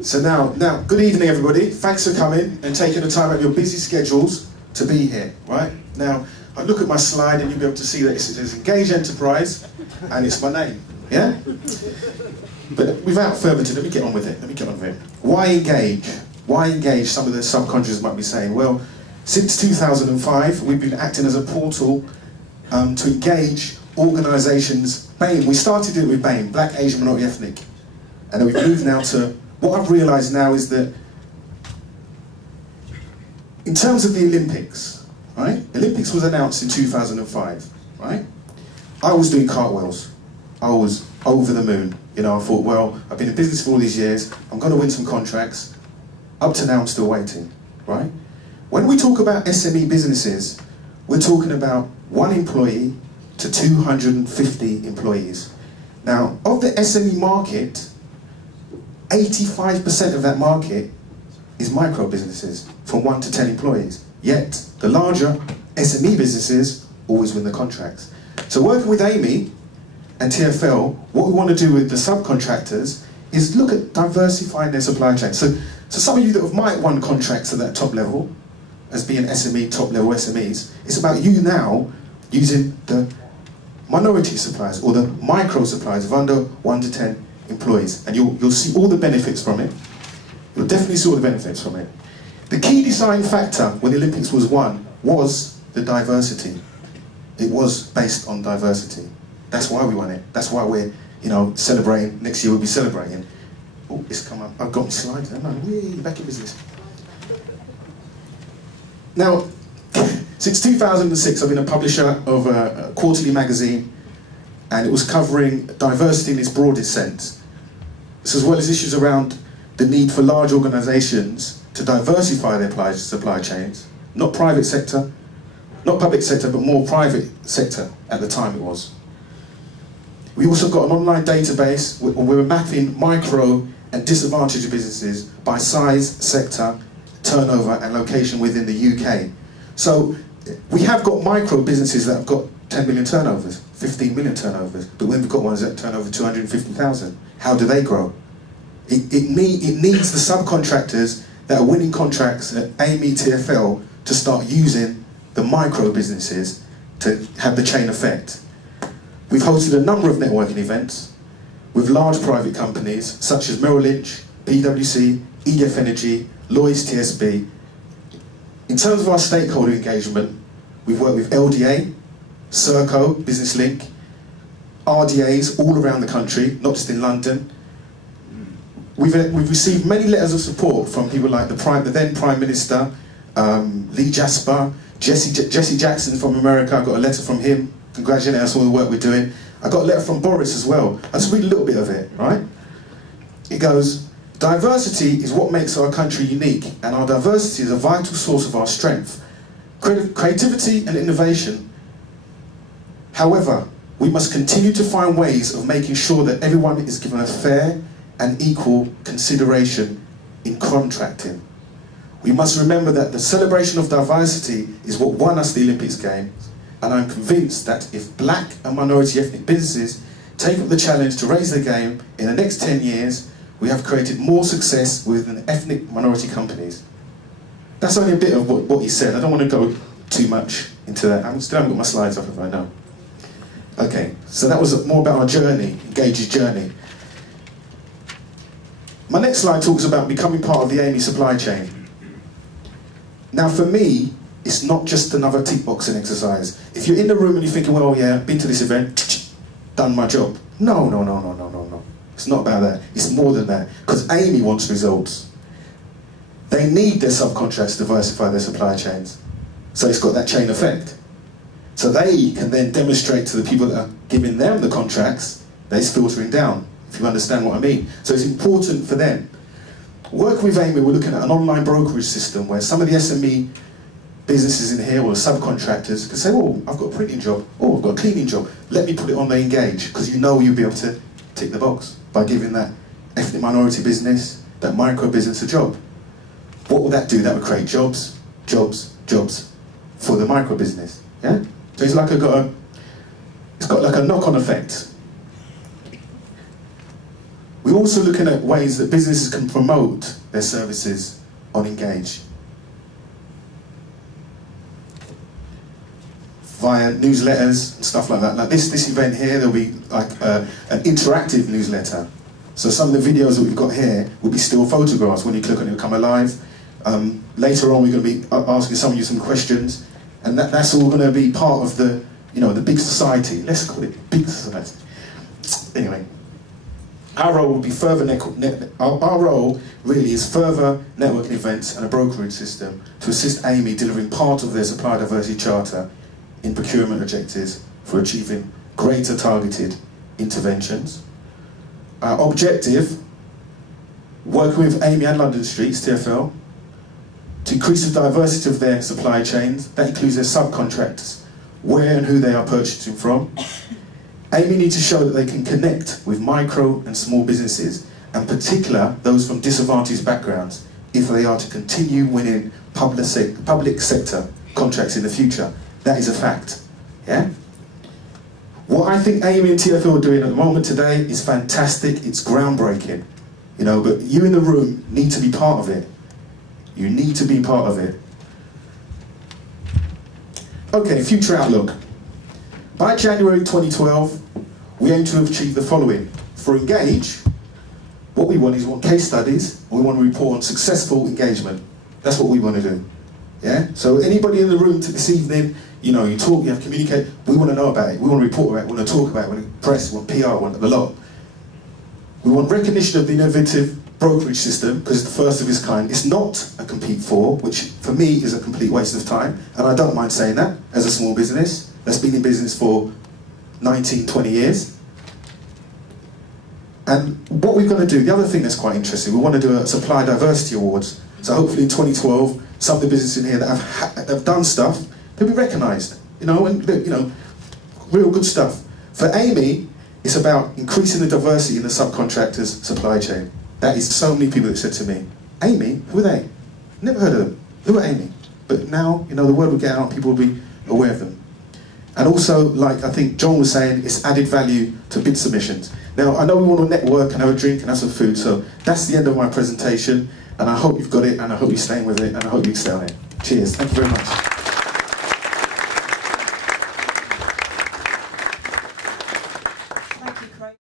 So now, good evening everybody. Thanks for coming and taking the time out of your busy schedules to be here, right? Now, I look at my slide and you'll be able to see that it says Engage Enterprise and it's my name, yeah? But without further ado, let me get on with it. Why engage? Why engage? Some of the subcontractors might be saying, well, since 2005, we've been acting as a portal to engage organisations. BAME, we started it with BAME, Black, Asian, Minority, Ethnic. And then we've moved now to, what I've realised now is that in terms of the Olympics, right? Olympics was announced in 2005, right? I was doing cartwheels. I was over the moon. You know, I thought, well, I've been in business for all these years, I'm going to win some contracts. Up to now, I'm still waiting, right? When we talk about SME businesses, we're talking about 1 employee to 250 employees. Now, of the SME market, 85% of that market is micro businesses, from 1 to 10 employees. Yet, the larger SME businesses always win the contracts. So working with Amey and TfL, what we want to do with the subcontractors is look at diversifying their supply chain. So some of you that might have won contracts at that top level, as being SME, top level SMEs, it's about you now using the minority suppliers or the micro suppliers of under 1 to 10 employees. And you'll see all the benefits from it. You'll definitely see all the benefits from it. The key design factor when the Olympics was won was the diversity. It was based on diversity. That's why we won it. That's why we're, you know, celebrating. Next year we'll be celebrating. Oh, it's come up. I've got my slides. Whee, back in business. Now, since 2006, I've been a publisher of a quarterly magazine, and it was covering diversity in its broadest sense, as well as issues around the need for large organisations to diversify their supply chains, not private sector, not public sector, but more private sector at the time it was. We also got an online database where we were mapping micro and disadvantaged businesses by size, sector, turnover and location within the UK. So we have got micro businesses that have got 10 million turnovers, 15 million turnovers, but we've got ones that turn over 250,000. How do they grow? It needs the subcontractors that are winning contracts at Amey, TfL to start using the micro businesses to have the chain effect. We've hosted a number of networking events with large private companies such as Merrill Lynch, PwC, EDF Energy, Lloyds TSB. In terms of our stakeholder engagement, we've worked with LDA, Serco, Business Link, RDAs all around the country, not just in London. We've received many letters of support from people like the then Prime Minister, Lee Jasper, Jesse Jackson from America. I got a letter from him, congratulating us on all the work we're doing. I got a letter from Boris as well. I'll just read a little bit of it, right? It goes, diversity is what makes our country unique, and our diversity is a vital source of our strength. Creativity and innovation. However, we must continue to find ways of making sure that everyone is given a fair and equal consideration in contracting. We must remember that the celebration of diversity is what won us the Olympics Games, and I'm convinced that if black and minority ethnic businesses take up the challenge to raise their game in the next 10 years, we have created more success within ethnic minority companies. That's only a bit of what he said. I don't want to go too much into that. I still haven't got my slides up if I know. Okay, so that was more about our journey, Engage's journey. My next slide talks about becoming part of the Amey supply chain. Now for me, it's not just another tick boxing exercise. If you're in the room and you're thinking, well, yeah, been to this event, done my job. No. It's not about that. It's more than that. Because Amey wants results. They need their subcontracts to diversify their supply chains. So it's got that chain effect. So they can then demonstrate to the people that are giving them the contracts that it's filtering down, if you understand what I mean. So it's important for them. Working with Amey, we're looking at an online brokerage system where some of the SME businesses in here or subcontractors can say, oh, I've got a printing job, oh, I've got a cleaning job, let me put it on the Engage, because you know you'll be able to tick the box by giving that ethnic minority business, that micro business a job. What would that do? That would create jobs for the micro business. Yeah? So it's like it's got like a knock-on effect. We're also looking at ways that businesses can promote their services on Engage. Via newsletters and stuff like that. Like this event here, there'll be like an interactive newsletter. So some of the videos that we've got here will be still photographs. When you click on it, it'll come alive. Later on, we're going to be asking some of you some questions, and that's all going to be part of the, the big society. Let's call it big society. Anyway, our role will be our role really is further networking events and a brokerage system to assist Amey delivering part of their Supplier Diversity Charter in procurement objectives for achieving greater targeted interventions. Our objective, working with Amey and London Streets, TfL, to increase the diversity of their supply chains. That includes their subcontractors, where and who they are purchasing from. Amey need to show that they can connect with micro and small businesses, and particular those from disadvantaged backgrounds, if they are to continue winning public sector contracts in the future. That is a fact. Yeah? What I think Amey and TfL are doing at the moment today is fantastic. It's groundbreaking. But you in the room need to be part of it. You need to be part of it. Okay, future outlook. By January 2012, we aim to achieve the following. For Engage, what we want is case studies, and we want to report on successful engagement. That's what we want to do. Yeah? So anybody in the room this evening, you talk, you have communicate, we want to know about it, we want to report about it, we want to talk about it, we want to press, we want PR, we want a lot. We want recognition of the innovative brokerage system, because it's the first of its kind. It's not a compete for, which for me is a complete waste of time, and I don't mind saying that, as a small business that's been in business for 19, 20 years. And what we're going to do, the other thing that's quite interesting, we want to do a Supplier Diversity Awards. So hopefully in 2012, some of the businesses in here that have done stuff, they'll be recognised, and real good stuff. For Amey, it's about increasing the diversity in the subcontractors' supply chain. That is so many people that said to me, Amey, who are they? Never heard of them. Who are Amey? But now, the word will get out, people will be aware of them. And also, like I think John was saying, it's added value to bid submissions. Now, I know we want to network and have a drink and have some food, so that's the end of my presentation, and I hope you've got it, and I hope you're staying with it, and I hope you stay on it. Cheers. Thank you very much.